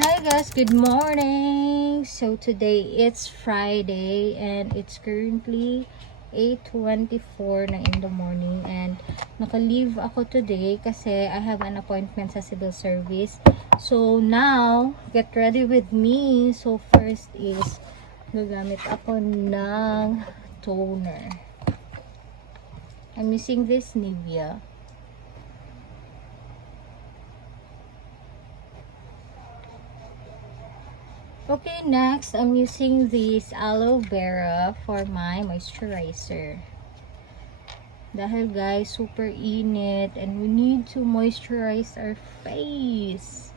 Hi guys, good morning. So today it's Friday and it's currently 8:24 na in the morning, and naka-leave ako today kasi I have an appointment sa civil service. So now, get ready with me. So first is gagamit ako ng toner. I'm using this Nivea. Okay, next, I'm using this aloe vera for my moisturizer. Dahil guys, super init and we need to moisturize our face.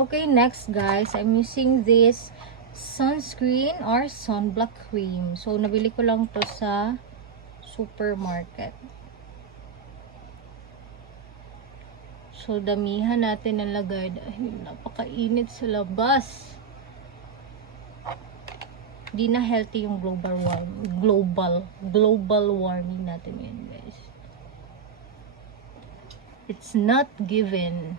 Okay, next guys, I'm using this sunscreen or sunblock cream. So, nabili ko lang to sa supermarket. So, damihan natin ng lagay dahil napakainit sa labas. Di na healthy yung global warming natin yan, guys. It's not given.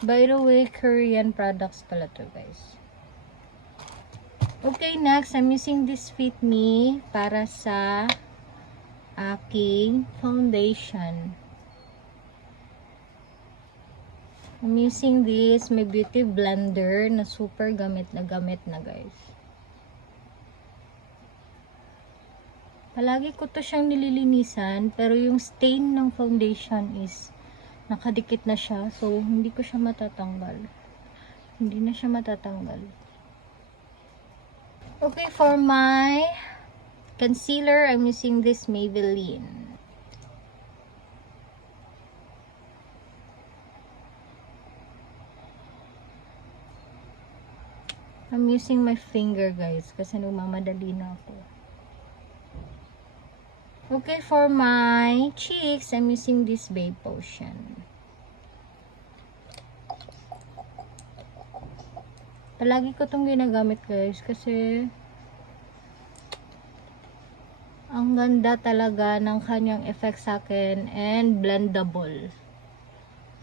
By the way, Korean products pala to, guys. Okay, next, I'm using this Fit Me para sa aking foundation. I'm using this, my beauty blender na super gamit na guys. Palagi ko to siyang nililinisan, pero yung stain ng foundation is nakadikit na siya, so hindi ko siya matatanggal. Hindi na siya matatanggal. Okay, for my concealer, I'm using this Maybelline. I'm using my finger, guys, kasi nagmamadali na ako. Okay, for my cheeks, I'm using this Babe Potion. Palagi ko itong ginagamit, guys, kasi ang ganda talaga ng kanyang effect sa akin and blendable.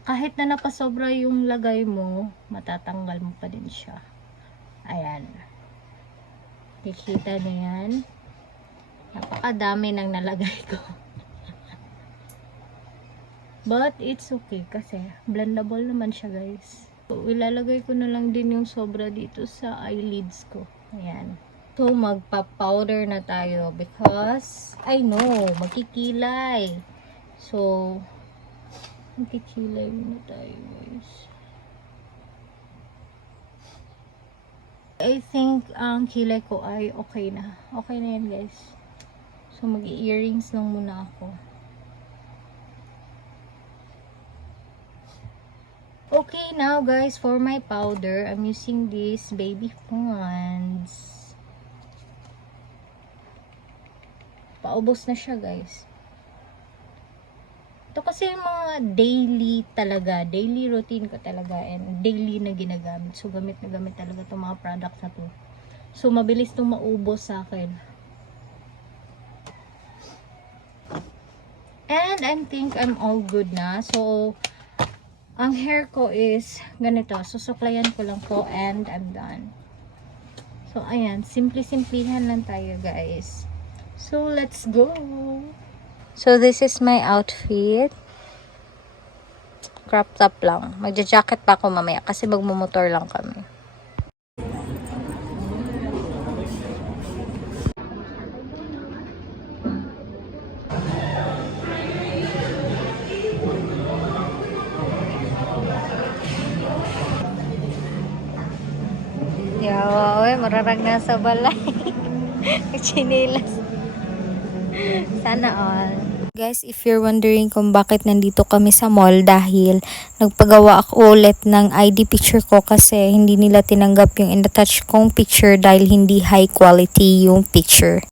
Kahit na napasobra yung lagay mo, matatanggal mo pa din siya. Ayan. Kikita nyo yan. Napakadami nang nalagay ko. But, it's okay kasi blendable naman siya, guys. So, ilalagay ko na lang din yung sobra dito sa eyelids ko. Ayan. So, magpa-powder na tayo because, I know, magkikilay. So, magkikilay na tayo, guys. I think ang kilay ko ay okay na. Okay na yan, guys. So, mag-earrings lang muna ako. Okay, now guys, for my powder, I'm using this Baby Ponds. Paubos na siya, guys. Ito kasi yung mga daily talaga, daily routine ko talaga, and daily na ginagamit. So, gamit na gamit talaga itong mga products na to. So, mabilis itong maubos sa akin. And I think I'm all good na. So, ang hair ko is ganito. Susuklayan ko lang to and I'm done. So, ayan. Simple-simplihan lang tayo, guys. So, let's go! So, this is my outfit. Crop top lang. Magja-jacket pa ako mamaya kasi magmumotor lang kami. Yawa, oy, mararag na sa balay. Chinilas. Sana all. Guys, if you're wondering kung bakit nandito kami sa mall, dahil nagpagawa ako ulit ng ID picture ko kasi hindi nila tinanggap yung in-attach kong picture dahil hindi high quality yung picture.